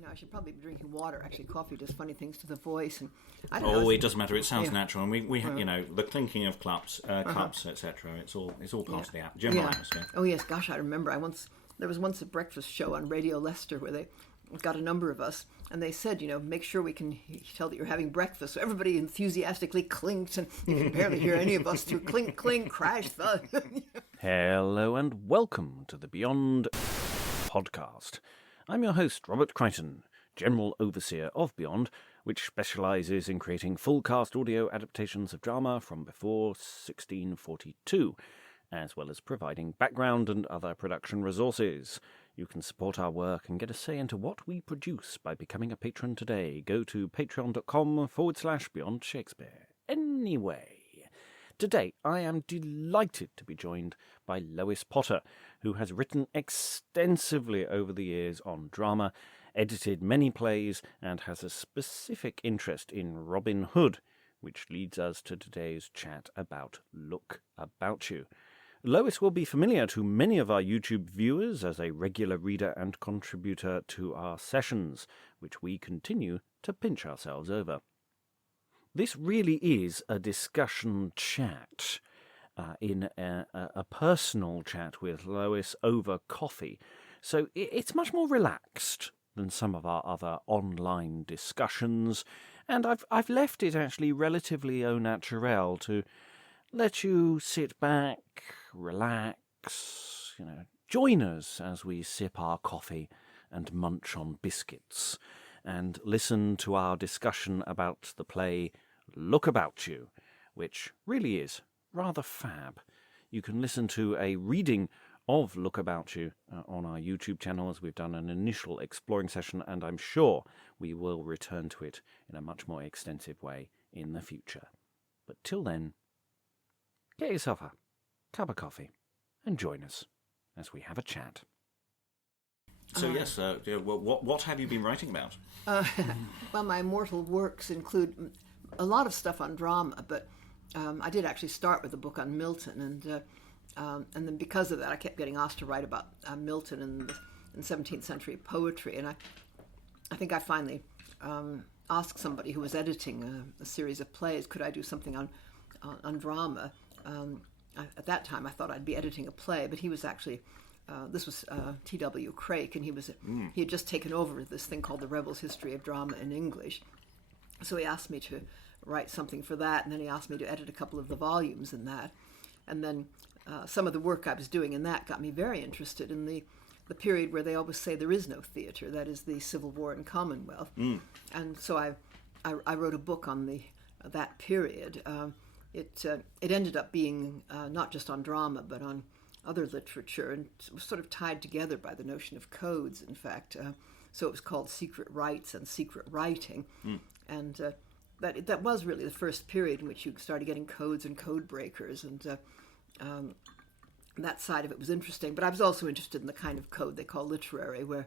know I should probably be drinking water. Actually, coffee does funny things to the voice, and I don't know. Oh, it doesn't matter. It sounds natural, and we you know, the clinking of cups, etc. It's all part of the general atmosphere. Oh yes, gosh, I remember. There was once a breakfast show on Radio Leicester where they got a number of us, and they said, you know, make sure we can tell that you're having breakfast. So everybody enthusiastically clinked, and you can barely hear any of us through clink, clink, crash, thud. Hello and welcome to the Beyond Podcast. I'm your host, Robert Crighton, General Overseer of Beyond, which specialises in creating full-cast audio adaptations of drama from before 1642, as well as providing background and other production resources. You can support our work and get a say into what we produce by becoming a patron today. Go to patreon.com/Beyond Shakespeare. Anyway, today I am delighted to be joined by Lois Potter, who has written extensively over the years on drama, edited many plays, and has a specific interest in Robin Hood, which leads us to today's chat about Look About You. Lois will be familiar to many of our YouTube viewers as a regular reader and contributor to our sessions, which we continue to pinch ourselves over. This really is a discussion chat, in a personal chat with Lois over coffee, so it's much more relaxed than some of our other online discussions, and I've left it actually relatively au naturel to let you sit back, relax, join us as we sip our coffee and munch on biscuits, and listen to our discussion about the play Look About You, which really is rather fab. You can listen to a reading of Look About You on our YouTube channel, as we've done an initial exploring session, and I'm sure we will return to it in a much more extensive way in the future. But till then, get yourself a cup of coffee and join us as we have a chat. So yes, what have you been writing about? Well, my immortal works include a lot of stuff on drama, but I did actually start with a book on Milton, and then because of that, I kept getting asked to write about Milton and 17th century poetry, and I think I finally asked somebody who was editing a series of plays, could I do something on drama? At that time, I thought I'd be editing a play, but he was actually, this was T.W. Craik, and he had just taken over this thing called The Rebel's History of Drama in English. So he asked me to write something for that, and then he asked me to edit a couple of the volumes in that. And then some of the work I was doing in that got me very interested in the period where they always say there is no theatre, that is the Civil War and Commonwealth. And so I wrote a book on that period. It ended up being not just on drama, but on other literature, and it was sort of tied together by the notion of codes, in fact. So it was called Secret Rites and Secret Writing. And that was really the first period in which you started getting codes and code breakers, and that side of it was interesting. But I was also interested in the kind of code they call literary, where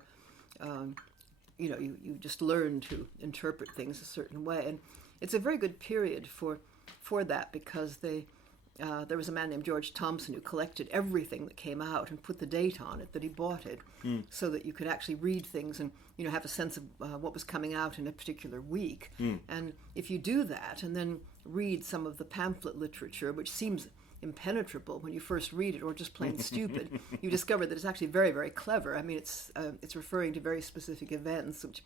you just learn to interpret things a certain way. And it's a very good period for that, because there was a man named George Thompson who collected everything that came out and put the date on it that he bought it, so that you could actually read things and have a sense of what was coming out in a particular week. And if you do that and then read some of the pamphlet literature, which seems impenetrable when you first read it, or just plain stupid, you discover that it's actually very, very clever. I mean, it's referring to very specific events which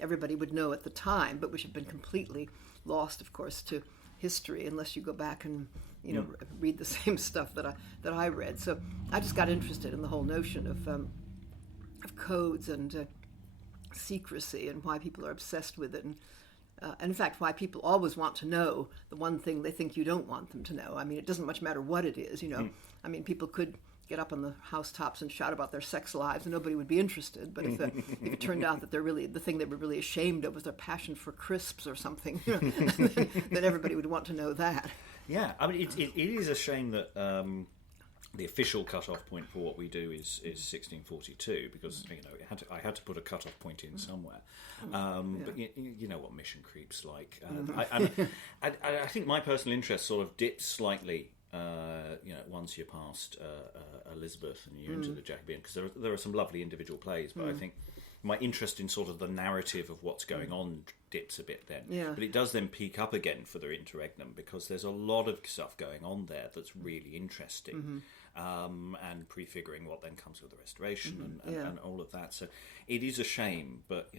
everybody would know at the time, but which have been completely lost, of course, to history unless you go back and read the same stuff that I read. So I just got interested in the whole notion of codes and secrecy, and why people are obsessed with it, and in fact why people always want to know the one thing they think you don't want them to know. I mean, it doesn't much matter what it is. I mean, people could get up on the housetops and shout about their sex lives and nobody would be interested. But if it turned out that the thing they were really ashamed of was their passion for crisps or something, then everybody would want to know that. Yeah, I mean, it is a shame that the official cut-off point for what we do is 1642, because I had to put a cut-off point in somewhere. But you know what mission creep's like. I think my personal interest sort of dips slightly. Once you're past Elizabeth and you're into the Jacobean, because there are some lovely individual plays, but I think my interest in sort of the narrative of what's going on dips a bit then. Yeah. But it does then peak up again for the interregnum, because there's a lot of stuff going on there that's really interesting, and prefiguring what then comes with the restoration and all of that. So it is a shame, but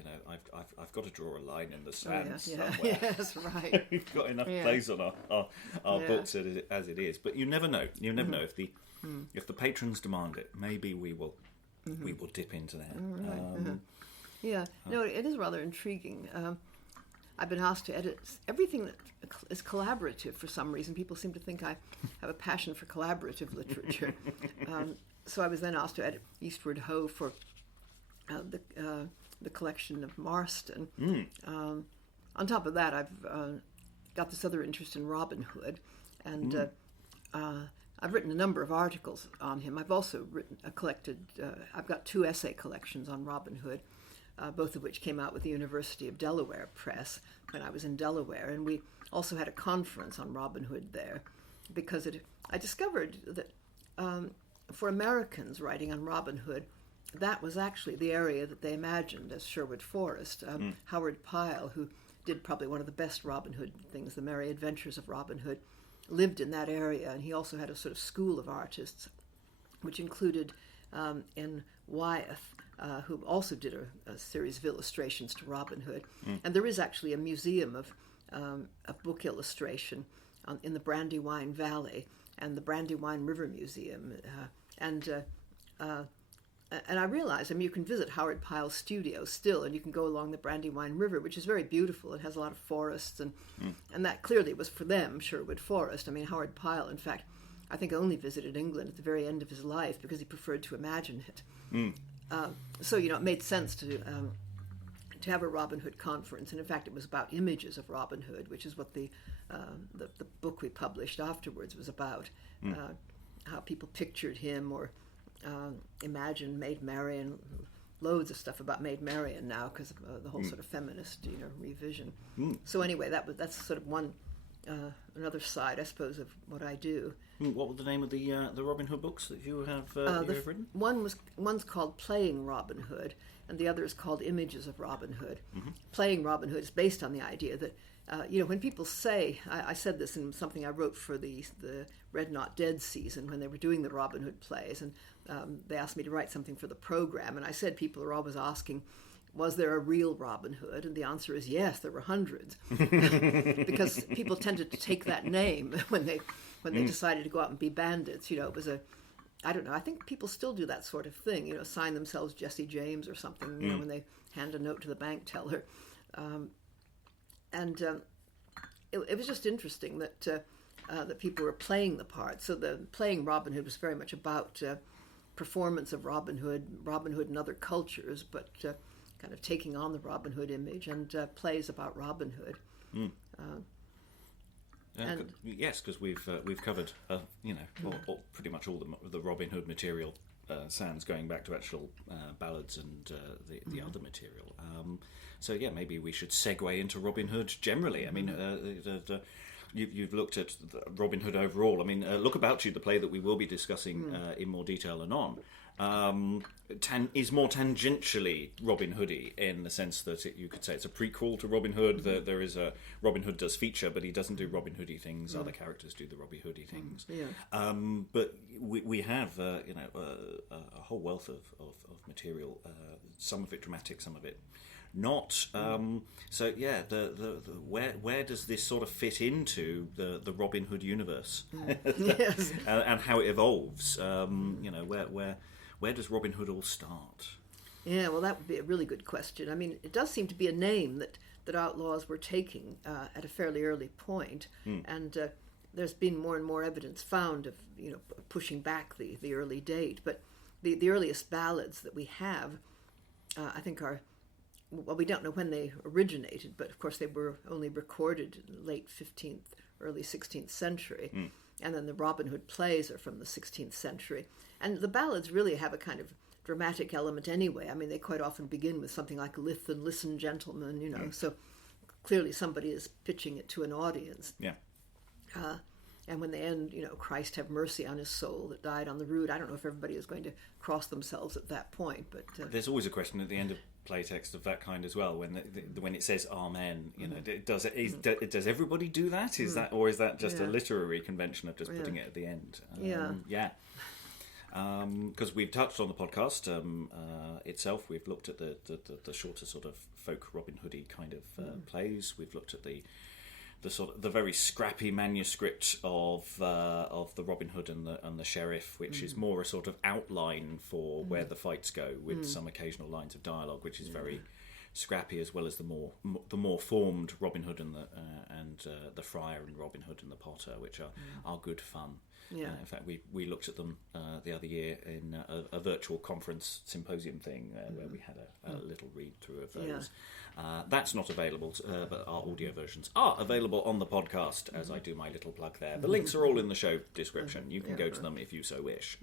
I've got to draw a line in the sand somewhere. Yes, right. We've got enough place on our books as it is, but you never know. You never know if the patrons demand it. Maybe we will dip into that. No, it is rather intriguing. I've been asked to edit everything that is collaborative for some reason. People seem to think I have a passion for collaborative literature. So I was then asked to edit Eastward Ho for the collection of Marston. On top of that, I've got this other interest in Robin Hood, and I've written a number of articles on him. I've also I've got 2 essay collections on Robin Hood, both of which came out with the University of Delaware Press when I was in Delaware. And we also had a conference on Robin Hood there, because I discovered that for Americans writing on Robin Hood, that was actually the area that they imagined as Sherwood Forest. Howard Pyle, who did probably one of the best Robin Hood things, The Merry Adventures of Robin Hood, lived in that area, and he also had a sort of school of artists, which included in Wyeth, who also did a series of illustrations to Robin Hood. And there is actually a museum of book illustration in the Brandywine Valley, and the Brandywine River Museum. And I realized, you can visit Howard Pyle's studio still, and you can go along the Brandywine River, which is very beautiful. It has a lot of forests, and that clearly was for them, Sherwood Forest. Howard Pyle, in fact, I think only visited England at the very end of his life because he preferred to imagine it. So, it made sense to have a Robin Hood conference, and in fact it was about images of Robin Hood, which is what the book we published afterwards was about, how people pictured him or imagined Maid Marian, loads of stuff about Maid Marian now because of the whole sort of feminist revision. So anyway, that's sort of one another side, I suppose, of what I do. What were the name of the Robin Hood books that you have written? One's called Playing Robin Hood, and the other is called Images of Robin Hood. Playing Robin Hood is based on the idea that when people say, I said this in something I wrote for the Red Not Dead season when they were doing the Robin Hood plays, and they asked me to write something for the program, and I said people are always asking, was there a real Robin Hood? And the answer is yes, there were hundreds. Because people tended to take that name when they decided to go out and be bandits. It was I don't know, I think people still do that sort of thing, sign themselves Jesse James or something, when they hand a note to the bank teller. It was just interesting that people were playing the part. So the Playing Robin Hood was very much about performance of Robin Hood in other cultures, but kind of taking on the Robin Hood image, and plays about Robin Hood. Yes, because we've covered pretty much all the Robin Hood material, sans going back to actual ballads and the other material. So maybe we should segue into Robin Hood generally. You've looked at Robin Hood overall. Look About You, the play that we will be discussing in more detail anon, is more tangentially Robin Hoody in the sense that you could say it's a prequel to Robin Hood. There is a Robin Hood does feature, but he doesn't do Robin Hoody things. Other characters do the Robin Hoody things. But we have a whole wealth of material. Some of it dramatic, some of it not. Where does this sort of fit into the Robin Hood universe? Yes. and how it evolves? Where does Robin Hood all start? Yeah, well, that would be a really good question. It does seem to be a name that outlaws were taking at a fairly early point, and there's been more and more evidence found of pushing back the early date. But the earliest ballads that we have, I think, are, well, we don't know when they originated, but of course they were only recorded in late 15th, early 16th century. And then the Robin Hood plays are from the 16th century. And the ballads really have a kind of dramatic element anyway. They quite often begin with something like "Lith and listen, gentlemen," so clearly somebody is pitching it to an audience. Yeah. And when they end, "Christ have mercy on his soul that died on the rood," I don't know if everybody is going to cross themselves at that point, but... There's always a question at the end of play text of that kind as well. When it says "Amen," does everybody do that? Is that, or is that just a literary convention of just putting it at the end? Because we've touched on the podcast itself. We've looked at the shorter sort of folk Robin Hoody kind of plays. We've looked at the very scrappy manuscript of the Robin Hood and the Sheriff, which is more a sort of outline for where the fights go, with some occasional lines of dialogue, which is very scrappy, as well as the more formed Robin Hood and the Friar and Robin Hood and the Potter, which are good fun. Yeah. In fact, we looked at them the other year in a virtual conference symposium thing where we had a little read through of those. That's not available, but our audio versions are available on the podcast, as I do my little plug there. The links are all in the show description. You can go to them if you so wish.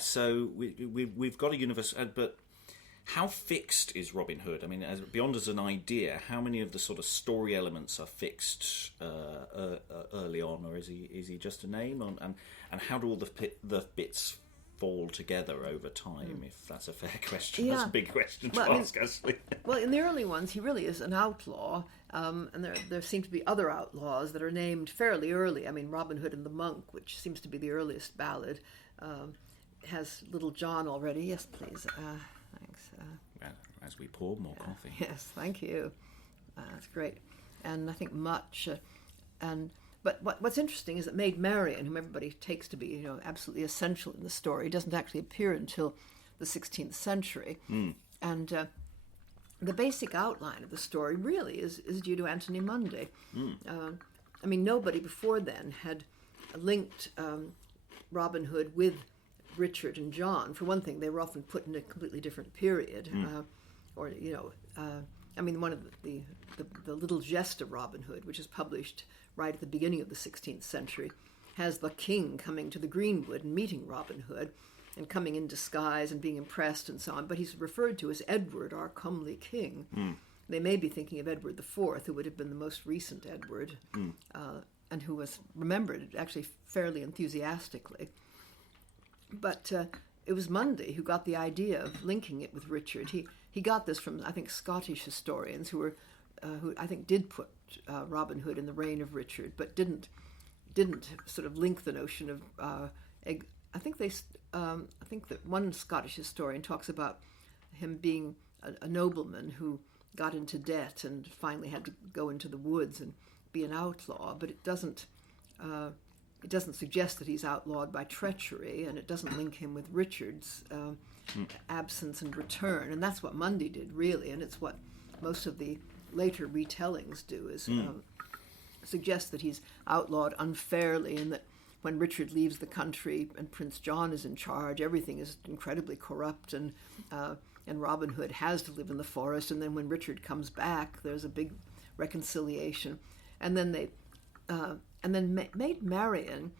So we've got a universe, but how fixed is Robin Hood? I mean, beyond as an idea, how many of the sort of story elements are fixed early on, or is he just a name? And how do all the bits fall together over time? If that's a fair question, that's a big question to ask, actually. Well, in the early ones, he really is an outlaw, and there seem to be other outlaws that are named fairly early. I mean, Robin Hood and the Monk, which seems to be the earliest ballad, has Little John already. Yes, please. Thanks. As we pour more coffee. Yes, thank you. That's great. And I think much. But what's interesting is that Maid Marian, whom everybody takes to be absolutely essential in the story, doesn't actually appear until the 16th century. And the basic outline of the story really is due to Anthony Munday. I mean, nobody before then had linked Robin Hood with Richard and John. For one thing, they were often put in a completely different period, I mean, one of the Little Jest of Robin Hood, which is published right at the beginning of the 16th century, has the king coming to the greenwood and meeting Robin Hood, and coming in disguise and being impressed and so on. But he's referred to as Edward, our comely king. They may be thinking of Edward IV, who would have been the most recent Edward, and who was remembered actually fairly enthusiastically. But it was Munday who got the idea of linking it with Richard. He got this from, I think, Scottish historians who I think did put Robin Hood in the reign of Richard, but didn't sort of link the notion of. I think that one Scottish historian talks about him being a nobleman who got into debt and finally had to go into the woods and be an outlaw, but it doesn't suggest that he's outlawed by treachery, and it doesn't link him with Richard's absence and return. And that's what Munday did, really, and it's what most of the later retellings do, is suggest that he's outlawed unfairly, and that when Richard leaves the country and Prince John is in charge, everything is incredibly corrupt, and Robin Hood has to live in the forest. And then when Richard comes back, there's a big reconciliation, and then Maid Marian,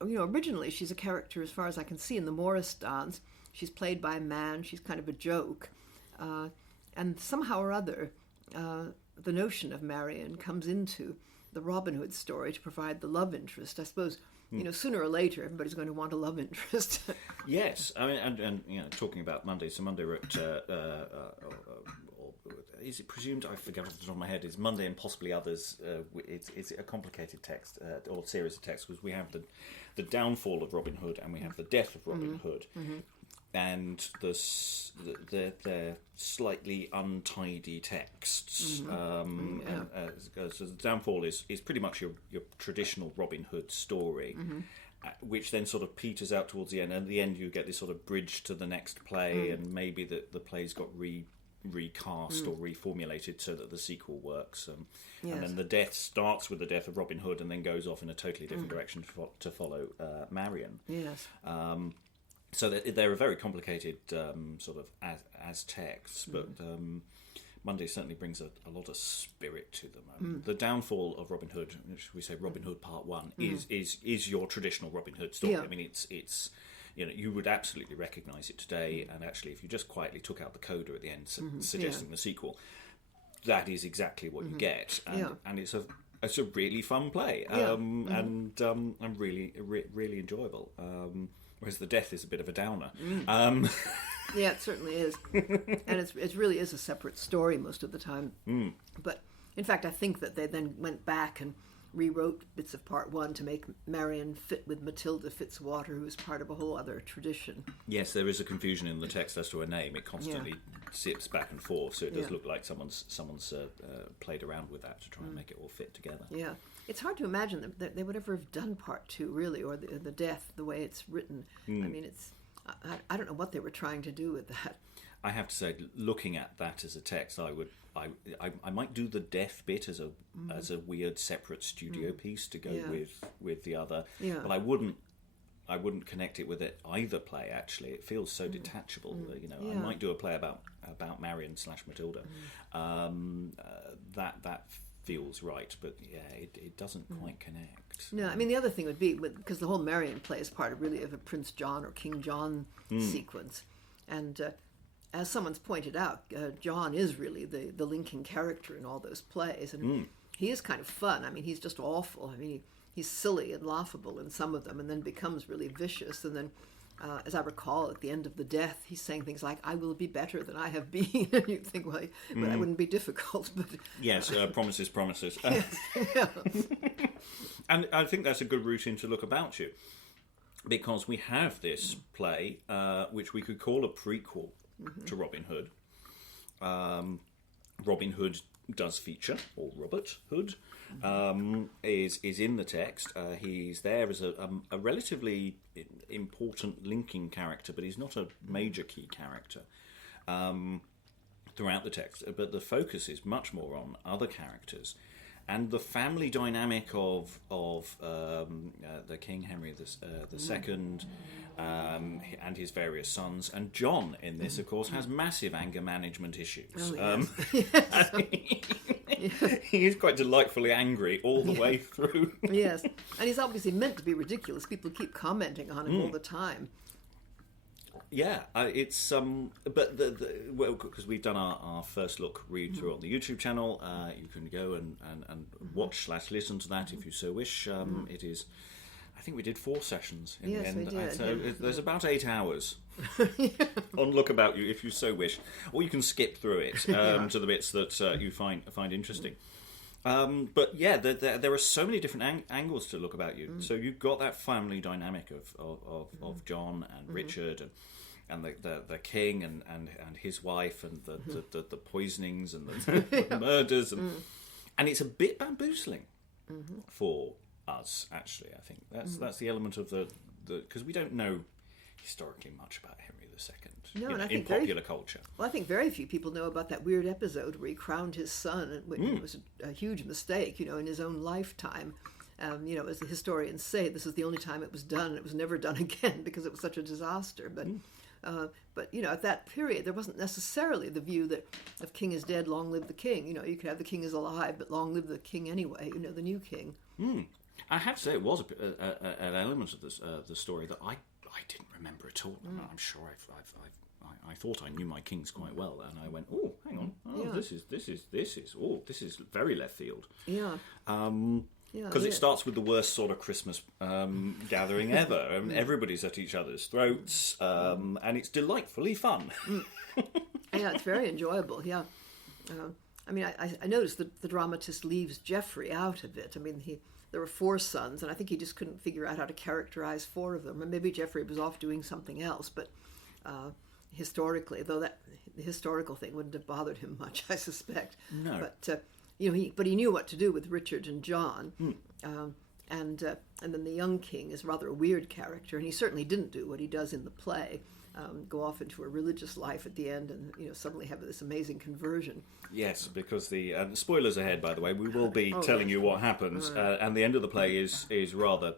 originally she's a character, as far as I can see, in the Morris dance. She's played by a man. She's kind of a joke, and somehow or other, the notion of Marian comes into the Robin Hood story to provide the love interest. I suppose sooner or later everybody's going to want a love interest. Yes, I mean, and talking about Munday. So Munday wrote. Is it presumed? I forget off the top of my head. Is Munday and possibly others? It's a complicated text or series of texts, because we have the downfall of Robin Hood and we have the death of Robin Hood, and the slightly untidy texts. So the downfall is pretty much your traditional Robin Hood story. Which then sort of peters out towards the end, and at the end you get this sort of bridge to the next play, and maybe the play's got recast or reformulated so that the sequel works, and then the death starts with the death of Robin Hood and then goes off in a totally different direction to follow Marian. Yes. So they're a very complicated sort of as texts, but Munday certainly brings a lot of spirit to them. The downfall of Robin Hood, which we say Robin Hood Part 1, is your traditional Robin Hood story. I mean, it's you would absolutely recognise it today, and actually, if you just quietly took out the coda at the end, suggesting the sequel, that is exactly what you get, and it's a really fun play, and really enjoyable. whereas the death is a bit of a downer. Yeah, it certainly is, and it really is a separate story most of the time. But in fact, I think that they then went back and rewrote bits of part one to make Marion fit with Matilda Fitzwater, who was part of a whole other tradition. Yes, there is a confusion in the text as to her name. It constantly zips back and forth, so it does look like someone's played around with that to try and make it all fit together. Yeah, it's hard to imagine that they would ever have done part two, really, or the death, the way it's written. I mean, I don't know what they were trying to do with that. I have to say, looking at that as a text, I might do the death bit as a weird separate studio piece to go with the other, but I wouldn't connect it with either play. Actually, it feels so detachable. I might do a play about Marion / Matilda. That feels right, but it doesn't quite connect. No, I mean the other thing would be because the whole Marion play is part of a Prince John or King John sequence, and as someone's pointed out, John is really the linking character in all those plays, and he is kind of fun. I mean, he's just awful. I mean, he's silly and laughable in some of them, and then becomes really vicious. And then, as I recall, at the end of the death, he's saying things like, "I will be better than I have been." And you think, well, that wouldn't be difficult, but yes, promises. Yes, yeah. And I think that's a good route in to look about you, because we have this play, which we could call a prequel to Robin Hood. Robin Hood does feature, or Robert Hood, is in the text. He's there as a relatively important linking character, but he's not a major key character throughout the text. But the focus is much more on other characters. And the family dynamic of the King Henry II and his various sons, and John in this, of course, has massive anger management issues. Oh, yes. He is quite delightfully angry all the way through. Yes, and he's obviously meant to be ridiculous. People keep commenting on him all the time. Yeah, it's but because we've done our first look read through on the YouTube channel, you can go and watch / listen to that if you so wish. It is, I think we did 4 sessions in the end. We did. So there's about 8 hours on Look About You if you so wish, or you can skip through it to the bits that you find interesting. But yeah, there are so many different angles to Look About You. So you've got that family dynamic of John and Richard and the king and his wife and the poisonings and the murders and it's a bit bamboozling for us, actually. I think that's the element of the because we don't know historically much about Henry II in popular culture. Well, I think very few people know about that weird episode where he crowned his son, which was a huge mistake, in his own lifetime. As the historians say, this is the only time it was done, and it was never done again because it was such a disaster. But at that period, there wasn't necessarily the view that if king is dead, long live the king. You could have the king is alive, but long live the king anyway. The new king. I have to say, it was an element of the story that I didn't remember at all. I'm sure I thought I knew my kings quite well, and I went, oh, hang on, this is very left field. Yeah. Because it starts with the worst sort of Christmas gathering ever, and everybody's at each other's throats, and it's delightfully fun. Yeah, it's very enjoyable. Yeah, I noticed that the dramatist leaves Geoffrey out of it. I mean, there were 4 sons, and I think he just couldn't figure out how to characterize 4 of them. And maybe Geoffrey was off doing something else, but historically, though the historical thing wouldn't have bothered him much, I suspect. No. But he knew what to do with Richard and John, and then the young king is rather a weird character, and he certainly didn't do what he does in the play, go off into a religious life at the end, and suddenly have this amazing conversion. Yes, because the spoilers ahead, by the way, we will be telling you what happens, and the end of the play is rather.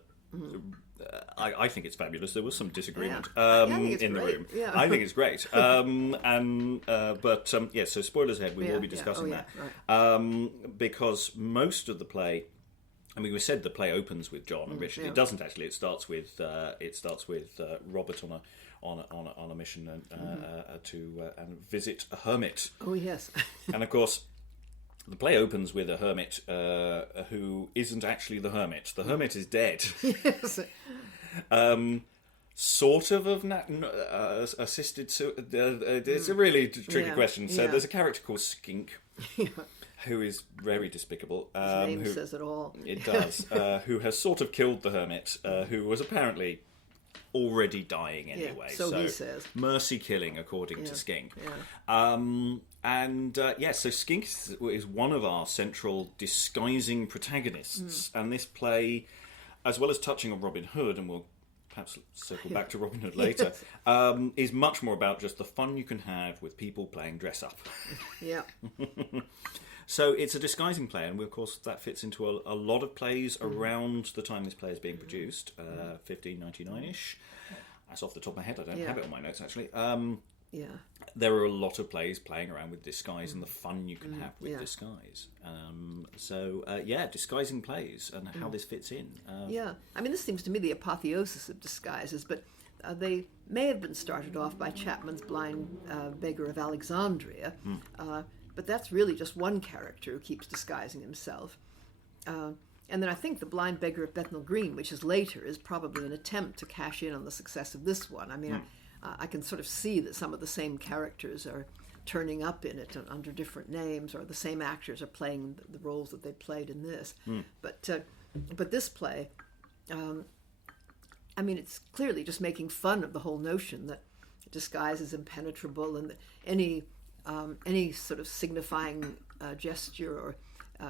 I think it's fabulous. There was some disagreement in the room. Yeah. I think it's great. So spoilers ahead. We will be discussing that. Right. Because most of the play, we said the play opens with John and Richard. It doesn't actually. It starts with Robert on a mission to visit a hermit. Oh yes. And of course, the play opens with a hermit who isn't actually the hermit. The hermit is dead. Yes. sort of assisted. It's a really tricky question. So there's a character called Skink, who is very despicable. His name says it all. It does. Who has sort of killed the hermit, who was apparently already dying anyway. So he says. Mercy killing, according to Skink. Yeah. So Skink is one of our central disguising protagonists. And this play, as well as touching on Robin Hood, and we'll perhaps circle back to Robin Hood later, is much more about just the fun you can have with people playing dress up. Yeah. So it's a disguising play, and of course that fits into a lot of plays around the time this play is being produced, 1599-ish. That's off the top of my head. I don't have it on my notes, actually. There are a lot of plays playing around with disguise and the fun you can have with disguise. Disguising plays and how this fits in. I mean, this seems to me the apotheosis of disguises, but they may have been started off by Chapman's Blind Beggar of Alexandria, but that's really just one character who keeps disguising himself. And then I think the Blind Beggar of Bethnal Green, which is later, is probably an attempt to cash in on the success of this one. I mean, I can sort of see that some of the same characters are turning up in it under different names, or the same actors are playing the roles that they played in this. But this play, I mean, it's clearly just making fun of the whole notion that disguise is impenetrable, and that any sort of signifying gesture or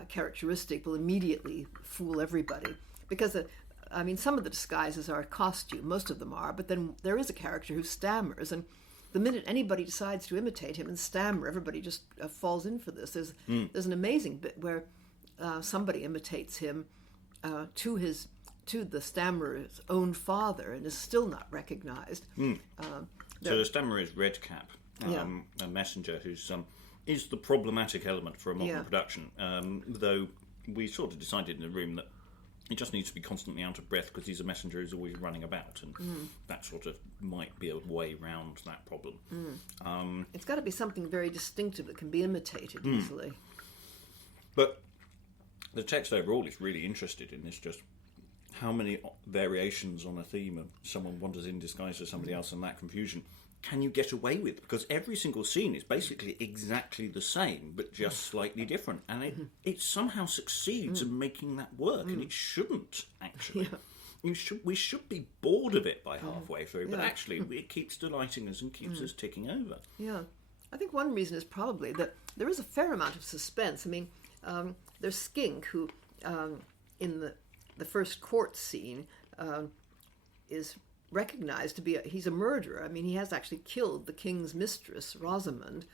characteristic will immediately fool everybody. Because, some of the disguises are a costume, most of them are, but then there is a character who stammers, and the minute anybody decides to imitate him and stammer, everybody just falls in for this. There's an amazing bit where somebody imitates him to the stammerer's own father and is still not recognized. So the stammerer is Redcap, a messenger who's is the problematic element for a modern production. Though we sort of decided in the room that he just needs to be constantly out of breath because he's a messenger who's always running about, and that sort of might be a way round that problem. It's got to be something very distinctive that can be imitated easily. But the text overall is really interested in this, just how many variations on a theme of someone wanders in disguise as somebody else, and that confusion can you get away with? Because every single scene is basically exactly the same, but just slightly different. And it somehow succeeds in making that work, and it shouldn't, actually. We should be bored of it by halfway through, but actually it keeps delighting us and keeps us ticking over. Yeah. I think one reason is probably that there is a fair amount of suspense. I mean, there's Skink, who, in the first court scene, is recognized to be he's a murderer. I mean, he has actually killed the king's mistress, Rosamond.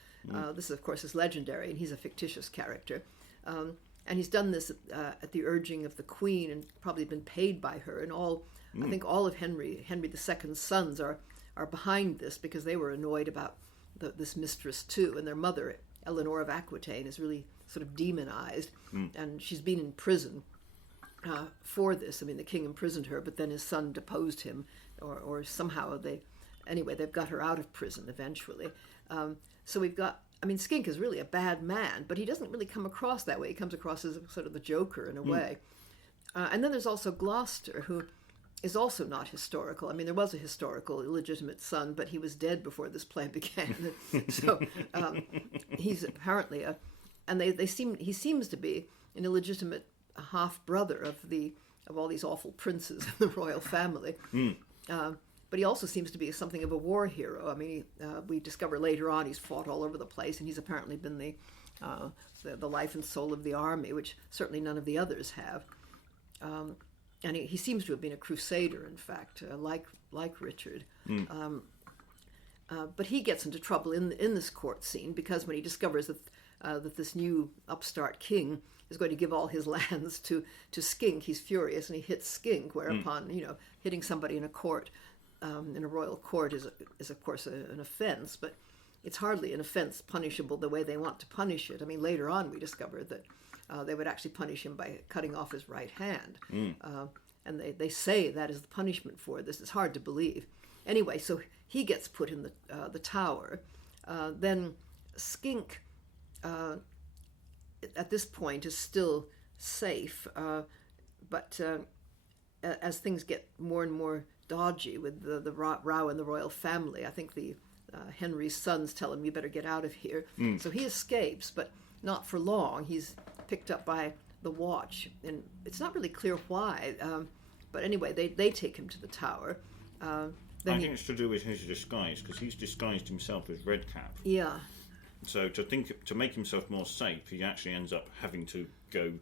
This, of course, is legendary, and he's a fictitious character. And he's done this at the urging of the Queen, and probably been paid by her. And I think all of Henry II's sons are behind this, because they were annoyed about this mistress too. And their mother, Eleanor of Aquitaine, is really sort of demonized, and she's been in prison for this. I mean, the king imprisoned her, but then his son deposed him, or somehow they've got her out of prison eventually. So we've got, Skink is really a bad man, but he doesn't really come across that way. He comes across as sort of the Joker in a way. And then there's also Gloucester, who is also not historical. I mean, there was a historical illegitimate son, but he was dead before this play began. So he's apparently he seems to be an illegitimate half-brother of all these awful princes in the royal family. But he also seems to be something of a war hero. I mean, we discover later on he's fought all over the place, and he's apparently been the life and soul of the army, which certainly none of the others have. And he seems to have been a crusader, in fact, like Richard. But he gets into trouble in this court scene, because when he discovers that this new upstart king is going to give all his lands to Skink, he's furious, and he hits Skink, whereupon, hitting somebody in a court, in a royal court is of course an offense, but it's hardly an offense punishable the way they want to punish it. I mean, later on we discover that they would actually punish him by cutting off his right hand. And they say that is the punishment for this. It's hard to believe. Anyway, so he gets put in the tower. Then Skink, at this point, is still safe, but as things get more and more dodgy with the row in the royal family, I think the Henry's sons tell him, you better get out of here. So he escapes, but not for long. He's picked up by the Watch, and it's not really clear why. But anyway, they take him to the Tower. I think it's to do with his disguise, because he's disguised himself as Redcap. Yeah. So to make himself more safe, he actually ends up having to go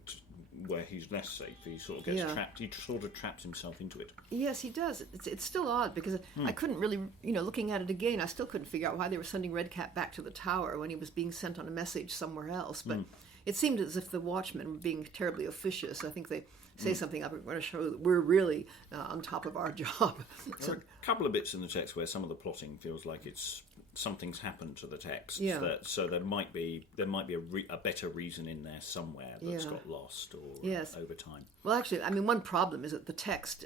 where he's less safe. He sort of gets trapped. He sort of traps himself into it. Yes, he does. It's still odd because I couldn't really, looking at it again, I still couldn't figure out why they were sending Redcap back to the Tower when he was being sent on a message somewhere else. But it seemed as if the Watchmen were being terribly officious. I think they say something like, we're going to show that we're really on top of our job. There are a couple of bits in the text where some of the plotting feels like something's happened to the text. Yeah. So there might be a better reason in there somewhere that's got lost or over time. Well, actually, I mean, one problem is that the text,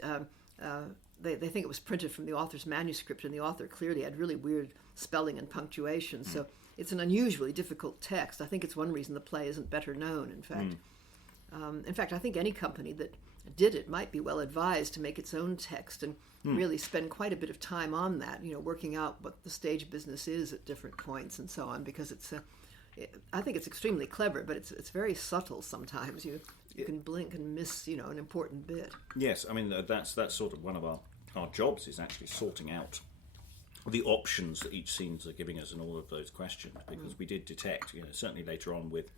they think it was printed from the author's manuscript, and the author clearly had really weird spelling and punctuation. So it's an unusually difficult text. I think it's one reason the play isn't better known, in fact. In fact, I think any company that did it might be well advised to make its own text and really spend quite a bit of time on that, working out what the stage business is at different points and so on, because I think it's extremely clever, but it's very subtle sometimes. You can blink and miss, an important bit. Yes, I mean, that's sort of one of our jobs, is actually sorting out the options that each scenes are giving us and all of those questions, because we did detect, certainly later on with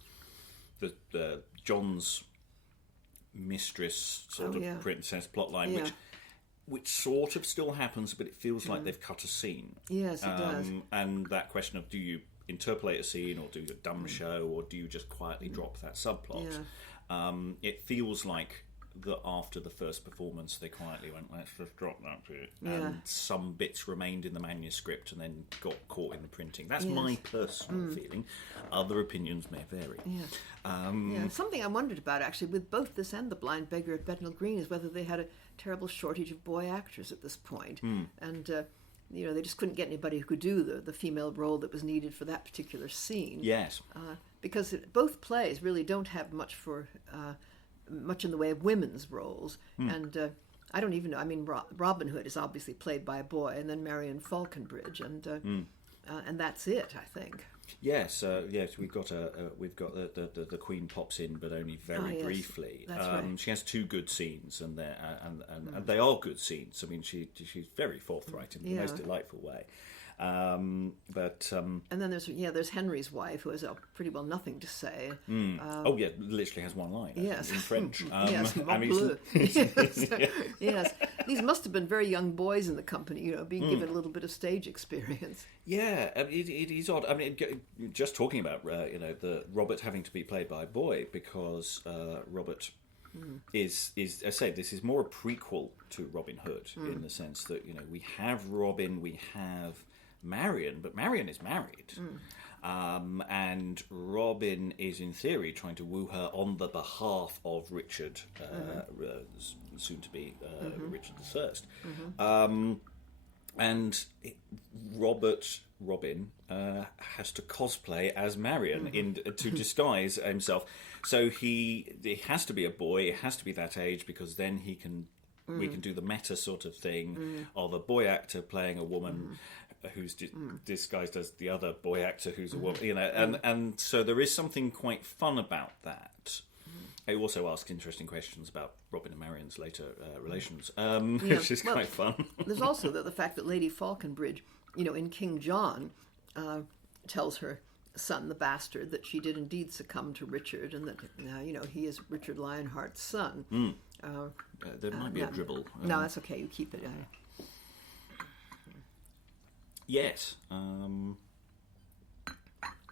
the John's mistress sort of princess plotline, which sort of still happens, but it feels like they've cut a scene. Yes, it does. And that question of, do you interpolate a scene, or do you dumb show, or do you just quietly drop that subplot? It feels like that after the first performance they quietly went, let's just drop that bit, and some bits remained in the manuscript and then got caught in the printing. That's my personal feeling. Other opinions may vary. Something I wondered about, actually, with both this and The Blind Beggar at Bethnal Green, is whether they had a terrible shortage of boy actors at this point. And they just couldn't get anybody who could do the female role that was needed for that particular scene. Yes. Because both plays really don't have much in the way of women's roles. And I don't even know. I mean, Robin Hood is obviously played by a boy, and then Marion Falconbridge, and that's it, I think. Yes, we've got the Queen pops in, but only very briefly. That's right. She has two good scenes, and they are good scenes. I mean, she's very forthright in the most delightful way. And then there's Henry's wife, who has pretty well nothing to say. Literally has one line. Yes, in French. yes, yes. These must have been very young boys in the company, being given a little bit of stage experience. Yeah, it is odd. I mean, just talking about the Robert having to be played by a boy, because Robert is as I say, this is more a prequel to Robin Hood in the sense that we have Robin, we have Marion, but Marion is married. And Robin is, in theory, trying to woo her on the behalf of Richard, soon to be Richard I. And Robin has to cosplay as Marion to disguise himself. So he has to be a boy. It has to be that age, because then we can do the meta sort of thing of a boy actor playing a woman who's disguised as the other boy actor who's a woman, and so there is something quite fun about that. It also asks interesting questions about Robin and Marion's later relations, which is quite fun. There's also the fact that Lady Falconbridge, in King John, tells her son, the bastard, that she did indeed succumb to Richard, and that he is Richard Lionheart's son. There might be a dribble. No, that's okay. You keep it. Yes,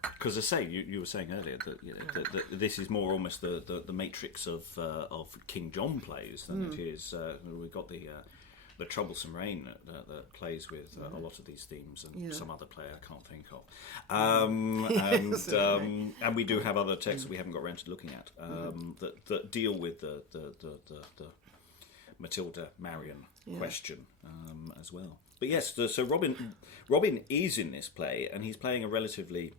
because as I say, you were saying earlier that this is more almost the matrix of King John plays than it is. We've got the Troublesome Reign that plays with a lot of these themes, and some other play I can't think of. And we do have other texts that we haven't got around to looking at that deal with the Matilda Marion question as well. But yes, so Robin is in this play, and he's playing a relatively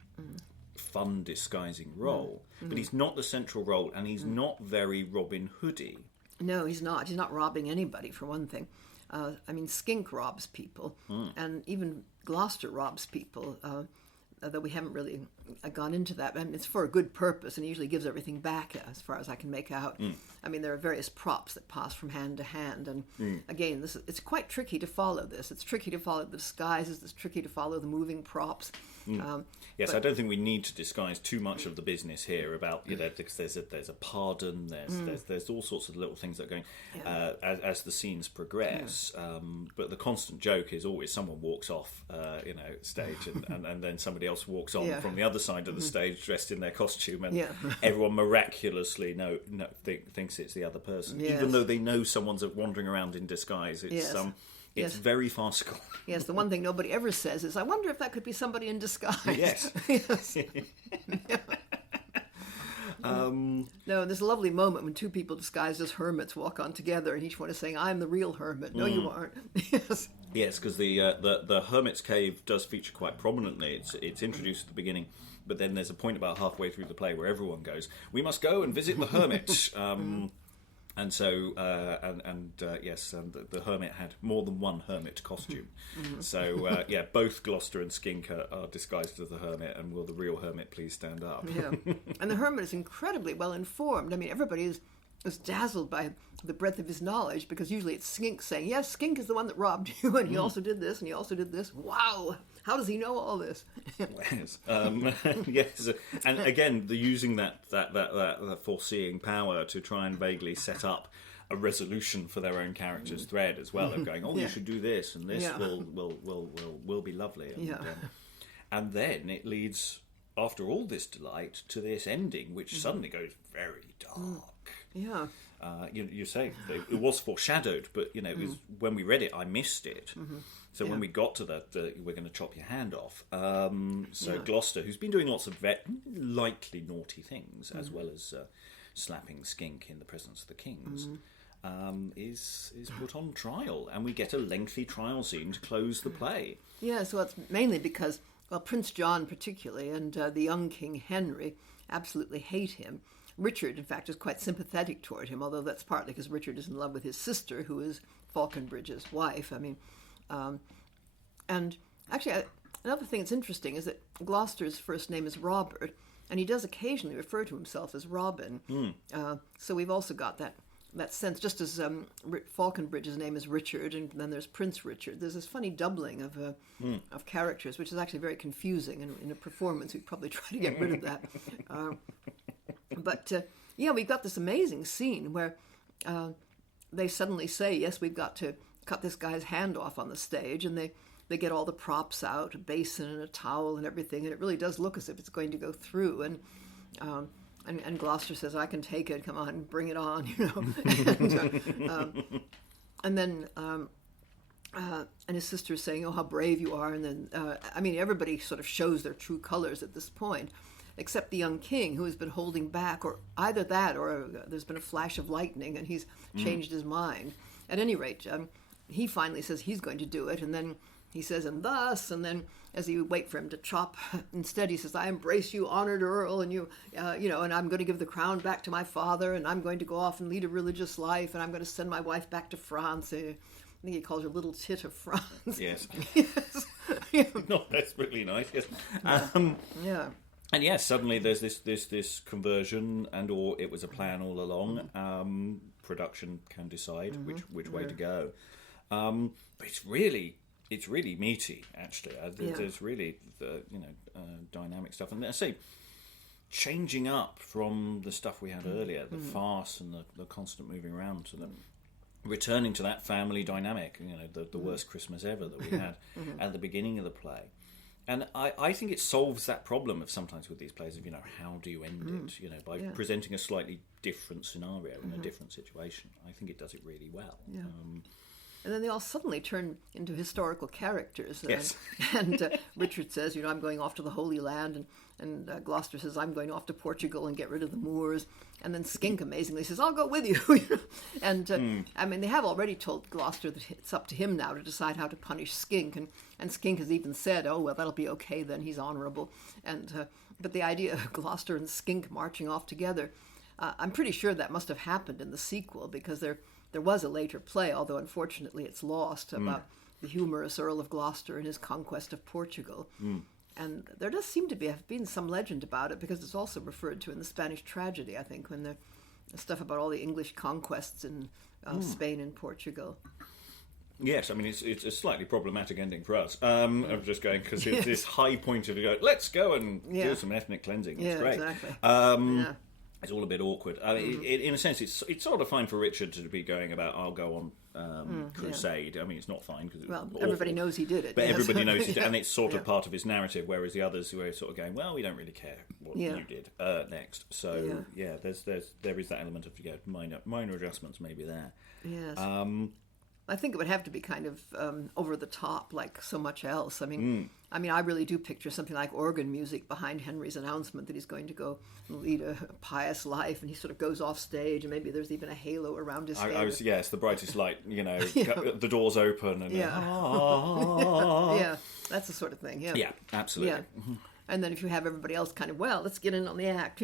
fun disguising role, but he's not the central role, and he's not very Robin Hoody. No, he's not. He's not robbing anybody, for one thing. I mean, Skink robs people, and even Gloucester robs people, though we haven't really gone into that. I mean, it's for a good purpose, and he usually gives everything back, as far as I can make out. I mean, there are various props that pass from hand to hand, and again, it's quite tricky to follow this. It's tricky to follow the disguises. It's tricky to follow the moving props. Yes, I don't think we need to disguise too much of the business here about, because there's a pardon, there's all sorts of little things that are going as the scenes progress. But the constant joke is always someone walks off, stage, and then somebody else walks on from the other side of the stage dressed in their costume, and everyone miraculously thinks it's the other person, even though they know someone's wandering around in disguise. It's very farcical. Yes, the one thing nobody ever says is, I wonder if that could be somebody in disguise. Yes. Yes. No, there's a lovely moment when two people disguised as hermits walk on together, and each one is saying, I'm the real hermit. No, you aren't. Yes. Yes, because the hermit's cave does feature quite prominently. It's introduced at the beginning, but then there's a point about halfway through the play where everyone goes, we must go and visit the hermit. And so, the hermit had more than one hermit costume. So, both Gloucester and Skink are disguised as the hermit, and will the real hermit please stand up? Yeah. And the hermit is incredibly well informed. I mean, everybody is dazzled by the breadth of his knowledge, because usually it's Skink saying, yes, Skink is the one that robbed you, and he also did this, and he also did this. Wow! How does he know all this? Yes. Yes. And again, the using that foreseeing power to try and vaguely set up a resolution for their own character's thread as well, of going, you should do this, and this will be lovely. And then it leads, after all this delight, to this ending, which suddenly goes very dark. Yeah. You say it was foreshadowed, but it was, when we read it, I missed it. So when we got to that, we're going to chop your hand off. Gloucester, who's been doing lots of lightly naughty things, as well as slapping Skink in the presence of the kings, is put on trial, and we get a lengthy trial scene to close the play. Yeah, so it's mainly because, Prince John particularly, and the young King Henry absolutely hate him. Richard, in fact, is quite sympathetic toward him, although that's partly because Richard is in love with his sister, who is Falconbridge's wife. I mean, and actually, another thing that's interesting is that Gloucester's first name is Robert, and he does occasionally refer to himself as Robin. So we've also got that sense, just as Falconbridge's name is Richard, and then there's Prince Richard. There's this funny doubling of characters, which is actually very confusing. And in a performance, we'd probably try to get rid of that. But we've got this amazing scene where they suddenly say, yes, we've got to cut this guy's hand off on the stage, and they get all the props out, a basin and a towel and everything, and it really does look as if it's going to go through. And Gloucester says, I can take it, come on, bring it on, and then and his sister's saying, oh, how brave you are. And then, everybody sort of shows their true colors at this point, except the young king, who has been holding back, or either that, or there's been a flash of lightning, and he's changed his mind. At any rate, he finally says he's going to do it, and then he says, and thus, and then as you wait for him to chop, instead he says, I embrace you, honored Earl, and and I'm going to give the crown back to my father, and I'm going to go off and lead a religious life, and I'm going to send my wife back to France. I think he calls her Little Tit of France. Yes. Yes. Not desperately nice, yes. Yeah. And yes, suddenly there's this conversion, or it was a plan all along. Production can decide which way to go. But it's really meaty, actually. There's really dynamic stuff, and I say changing up from the stuff we had earlier, the farce and the constant moving around, to the returning to that family dynamic. The worst Christmas ever that we had at the beginning of the play. And I think it solves that problem of sometimes with these plays of, how do you end it, by presenting a slightly different scenario in a different situation. I think it does it really well. Yeah. And then they all suddenly turn into historical characters. Yes. And Richard says, I'm going off to the Holy Land, and Gloucester says, I'm going off to Portugal and get rid of the Moors. And then Skink amazingly says, I'll go with you. And they have already told Gloucester that it's up to him now to decide how to punish Skink. And Skink has even said, oh, well, that'll be okay then, he's honorable. And but the idea of Gloucester and Skink marching off together, I'm pretty sure that must have happened in the sequel, because there was a later play, although unfortunately it's lost, about the humorous Earl of Gloucester and his conquest of Portugal. And there does seem to have been some legend about it, because it's also referred to in the Spanish tragedy, I think, when the stuff about all the English conquests in Spain and Portugal. Yes, I mean, it's a slightly problematic ending for us. I'm just going, because it's this high point of, let's go and do some ethnic cleansing. It's great. Exactly. It's all a bit awkward. I mean, in a sense, it's sort of fine for Richard to be going about, I'll go on crusade. I mean, it's not fine, because everybody knows he did it. But everybody knows he did, and it's sort of part of his narrative, whereas the others were sort of going, well, we don't really care what you did next. So, there is that element of, minor adjustments maybe there. Yes. I think it would have to be kind of over the top, like so much else. I mean, I really do picture something like organ music behind Henry's announcement that he's going to go lead a pious life, and he sort of goes off stage, and maybe there's even a halo around his head. Yes, the brightest light. The doors open, and yeah, that's the sort of thing. Yeah, absolutely. Yeah. And then if you have everybody else kind of, let's get in on the act.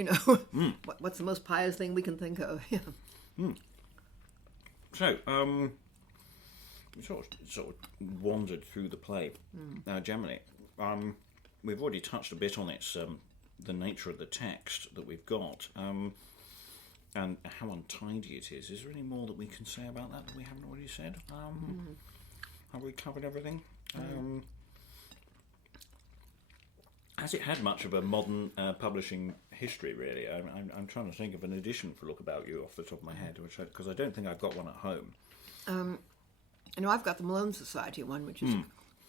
What's the most pious thing we can think of? So, we sort of wandered through the play. Generally, we've already touched a bit on it, the nature of the text that we've got, and how untidy it is. Is there any more that we can say about that we haven't already said? Have we covered everything? Has it had much of a modern publishing history, really? I'm trying to think of an edition for Look About You off the top of my head, because I don't think I've got one at home. I've got the Malone Society one, which is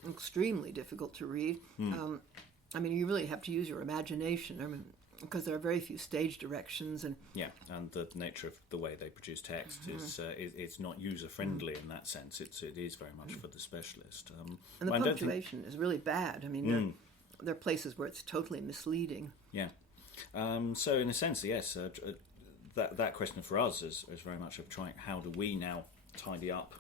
extremely difficult to read. You really have to use your imagination. Because there are very few stage directions, and the nature of the way they produce text is it's not user friendly in that sense. It is very much for the specialist. And the punctuation is really bad. There are places where it's totally misleading. Yeah. So in a sense, yes, that question for us is very much of trying, how do we now tidy up?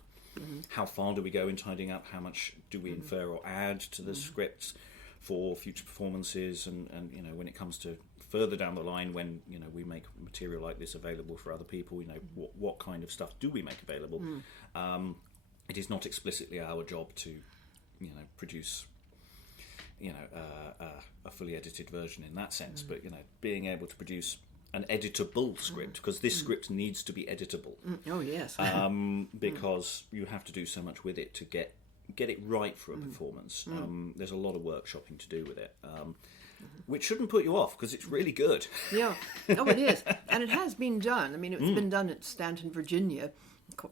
How far do we go in tidying up? How much do we infer or add to the scripts for future performances? And when it comes to further down the line, when we make material like this available for other people, what kind of stuff do we make available? It is not explicitly our job to produce a fully edited version in that sense, but being able to produce an editable script, because this script needs to be editable. Oh yes. Because you have to do so much with it to get it right for a performance. There's a lot of workshopping to do with it, which shouldn't put you off, because it's really good. Yeah. Oh, it is, and it has been done. It's been done at Stanton, Virginia,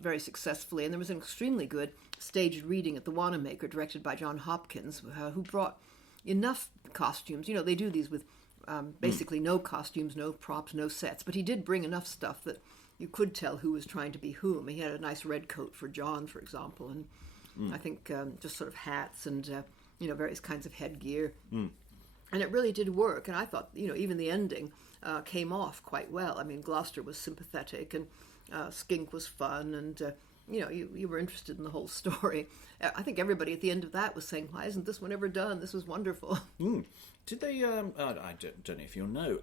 very successfully, and there was an extremely good staged reading at the Wanamaker, directed by John Hopkins, who brought enough costumes. They do these with basically no costumes, no props, no sets, but he did bring enough stuff that you could tell who was trying to be whom. He had a nice red coat for John, for example, and I think just sort of hats and various kinds of headgear, and it really did work. And I thought even the ending came off quite well. Gloucester was sympathetic, and Skink was fun, and you were interested in the whole story. I think everybody at the end of that was saying, "Why isn't this one ever done? This was wonderful." Did they? I don't know if you'll know,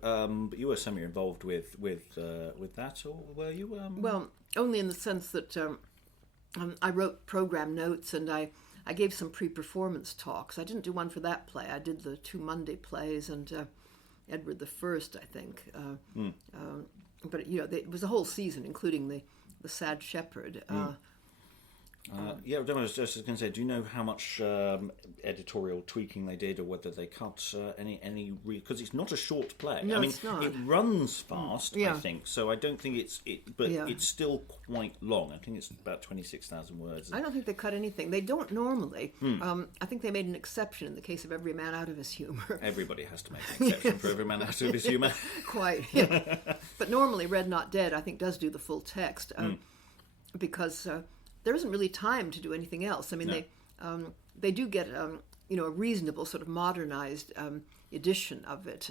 but you were semi-involved with that, or were you? Well, only in the sense that I wrote program notes, and I gave some pre-performance talks. I didn't do one for that play. I did the 2 Monday plays and Edward the First, I think. But it was a whole season, including the Sad Shepherd. I was just going to say, do you know how much editorial tweaking they did, or whether they cut any? Because it's not a short play. No, it's not. It runs fast, I think. So I don't think it's still quite long. I think it's about 26,000 words. I don't think they cut anything. They don't normally. I think they made an exception in the case of Every Man Out of His Humor. Everybody has to make an exception for Every Man Out of His Humor. Quite. Yeah. But normally, Red Not Dead, I think, does do the full text because. There isn't really time to do anything else. They do get a reasonable sort of modernized edition of it.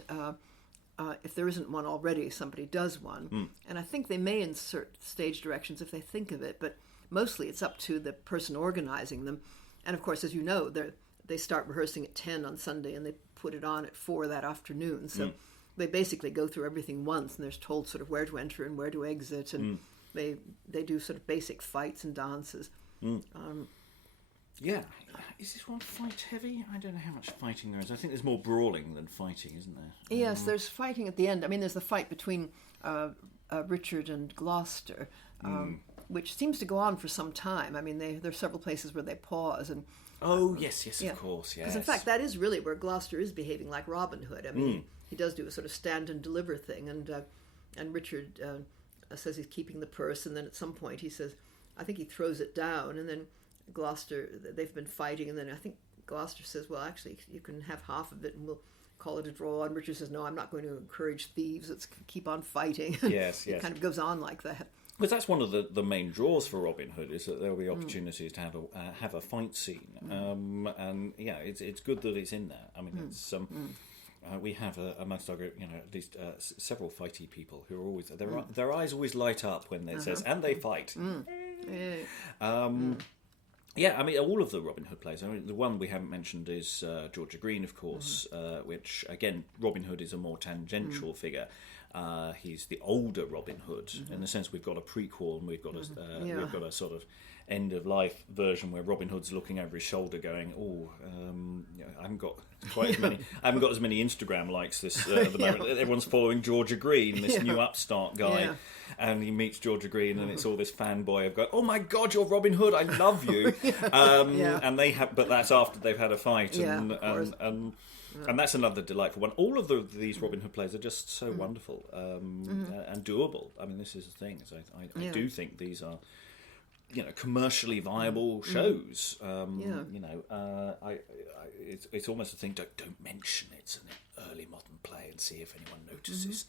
If there isn't one already, somebody does one, and I think they may insert stage directions if they think of it. But mostly, it's up to the person organizing them. And of course, as you know, they start rehearsing at 10 on Sunday, and they put it on at 4 that afternoon. So they basically go through everything once, and they're told sort of where to enter and where to exit, and they do sort of basic fights and dances. Yeah. Is this one fight heavy? I don't know how much fighting there is. I think there's more brawling than fighting, isn't there? Yes, there's fighting at the end. I mean, there's the fight between Richard and Gloucester, which seems to go on for some time. I mean, there are several places where they pause and... yes, of course, yes. Because in fact, that is really where Gloucester is behaving like Robin Hood. I mean, he does do a sort of stand and deliver thing, and Richard says he's keeping the purse, and then at some point he says, I think he throws it down, and then Gloucester, they've been fighting, and then I think Gloucester says, well, actually, you can have half of it, and we'll call it a draw. And Richard says, no, I'm not going to encourage thieves. Let's keep on fighting. Yes. It kind of goes on like that. Because that's one of the main draws for Robin Hood, is that there will be opportunities to have a fight scene, and yeah, it's good that it's in there. I mean, it's we have amongst our group, at least several fighty people who are always their eyes always light up when it says and they fight. Yeah, I mean, all of the Robin Hood plays. I mean, the one we haven't mentioned is Georgia Green, of course, which, again, Robin Hood is a more tangential figure. He's the older Robin Hood. In the sense, we've got a prequel and we've got a sort of end of life version where Robin Hood's looking over his shoulder, going, I haven't got quite as many. I haven't got as many Instagram likes this at the moment. Everyone's following Georgia Green, this new upstart guy, and he meets Georgia Green, and it's all this fanboy of going, "Oh my God, you're Robin Hood! I love you." And they have, but that's after they've had a fight, and that's another delightful one. All of these Robin Hood plays are just so wonderful and doable. I mean, this is the thing. So I do think these are, commercially viable shows. It's almost a thing. Don't mention it's an early modern play and see if anyone notices.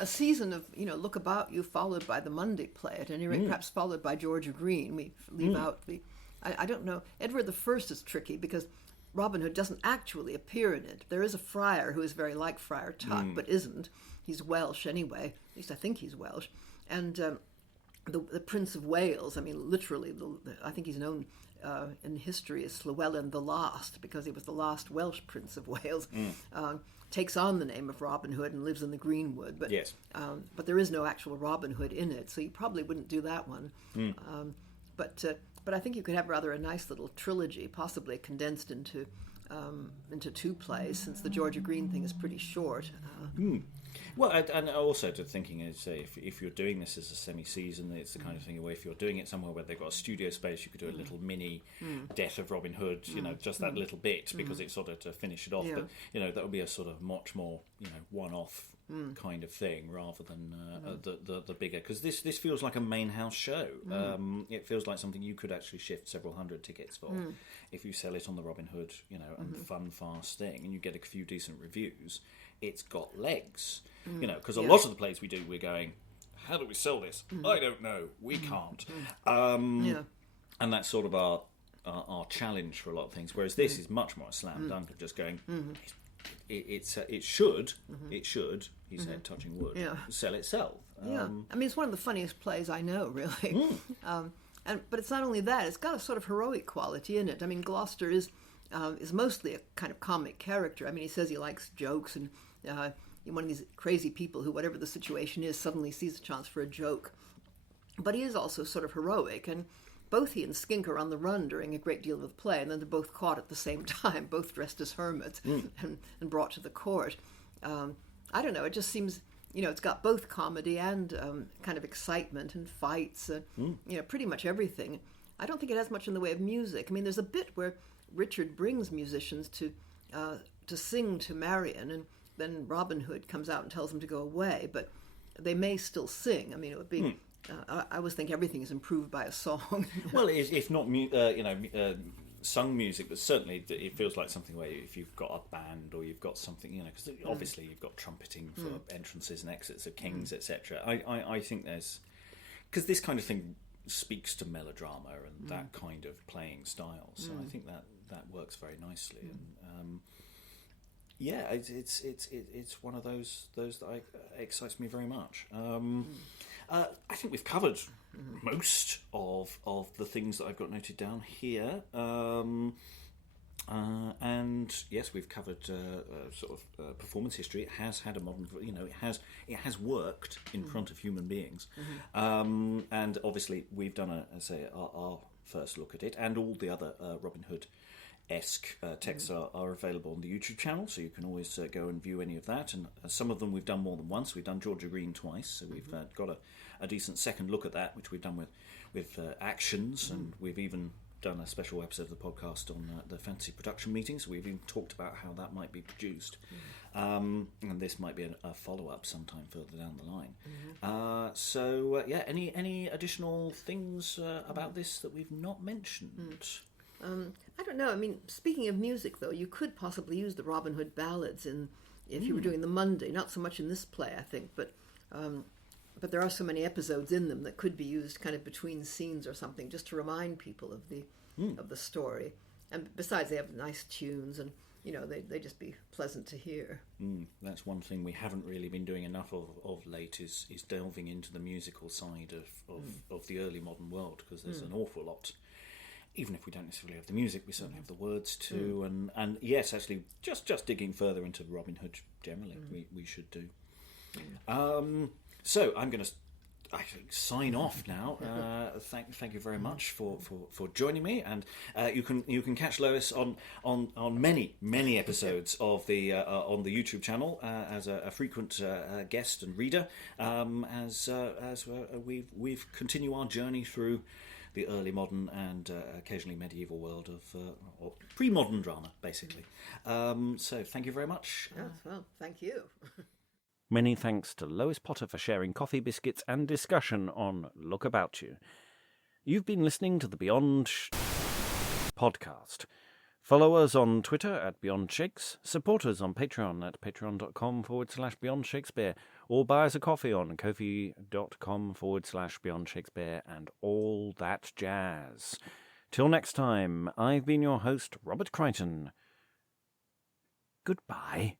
A season of Look About You, followed by the Monday play, at any rate, perhaps followed by Georgia Green. We leave out the. I don't know. Edward I is tricky because Robin Hood doesn't actually appear in it. There is a friar who is very like Friar Tuck, but isn't. He's Welsh anyway. At least I think he's Welsh. And the Prince of Wales, I mean, literally, I think he's known in history as Llywelyn the Last, because he was the last Welsh Prince of Wales. Takes on the name of Robin Hood and lives in the Greenwood. But, but there is no actual Robin Hood in it, so you probably wouldn't do that one. But I think you could have rather a nice little trilogy, possibly condensed into two plays, since the Georgia Green thing is pretty short. Well, and also to thinking is if you're doing this as a semi-season, it's the kind of thing where if you're doing it somewhere where they've got a studio space, you could do a little mini Death of Robin Hood, just that little bit, because it's sort of to finish it off. But that would be a sort of much more one-off kind of thing rather than the bigger, because this feels like a main house show. It feels like something you could actually shift several hundred tickets for if you sell it on the Robin Hood, and fun, fast thing, and you get a few decent reviews. It's got legs, because a lot of the plays we do, we're going, how do we sell this? I don't know. We can't. And that's sort of our challenge for a lot of things. Whereas this is much more a slam dunk of just going, it should, he said, touching wood, sell itself. I mean, it's one of the funniest plays I know, really. But it's not only that; it's got a sort of heroic quality in it. I mean, Gloucester is mostly a kind of comic character. I mean, he says he likes jokes, and one of these crazy people who, whatever the situation is, suddenly sees a chance for a joke. But he is also sort of heroic, and both he and Skink are on the run during a great deal of the play, and then they're both caught at the same time, both dressed as hermits and brought to the court. I don't know, it just seems, it's got both comedy and kind of excitement and fights, pretty much everything. I don't think it has much in the way of music. I mean, there's a bit where Richard brings musicians to sing to Marion, and then Robin Hood comes out and tells them to go away, but they may still sing. I mean, it would be... I always think everything is improved by a song. Well, if not, sung music, but certainly it feels like something where if you've got a band or you've got something, because obviously you've got trumpeting for entrances and exits of kings, etc. I think there's... Because this kind of thing speaks to melodrama and that kind of playing style, so I think that works very nicely. And it's one of those that excites me very much. I think we've covered most of the things that I've got noted down here. And yes, we've covered sort of performance history. It has had a modern, it has worked in front of human beings, and obviously we've done our first look at it, and all the other Robin Hood-esque texts are available on the YouTube channel, so you can always go and view any of that. And some of them we've done more than once. We've done Georgia Green twice, so we've got a decent second look at that, which we've done with actions, and we've even done a special episode of the podcast on the fantasy production meetings. We've even talked about how that might be produced, and this might be a follow-up sometime further down the line. Any additional things about this that we've not mentioned? I don't know. I mean, speaking of music, though, you could possibly use the Robin Hood ballads if you were doing the Monday. Not so much in this play, I think, but there are so many episodes in them that could be used kind of between scenes or something, just to remind people of the story. And besides, they have nice tunes, and they just be pleasant to hear. That's one thing we haven't really been doing enough of late is delving into the musical side of the early modern world, because there's an awful lot. Even if we don't necessarily have the music, we certainly have the words too. And yes, actually, just digging further into Robin Hood generally, we should do. So I'm going to sign off now. Thank you very much for joining me, and you can catch Lois on many episodes of the on the YouTube channel as a frequent guest and reader, as we've continue our journey through the early modern and occasionally medieval world of or pre-modern drama, basically. So thank you very much. Yes, well, thank you. Many thanks to Lois Potter for sharing coffee, biscuits and discussion on Look About You. You've been listening to the Beyond podcast. Follow us on Twitter at Beyond Shakes, support us on Patreon at patreon.com/Beyond Shakespeare, or buy us a coffee on ko-fi.com/Beyond Shakespeare, and all that jazz. Till next time, I've been your host, Robert Crighton. Goodbye.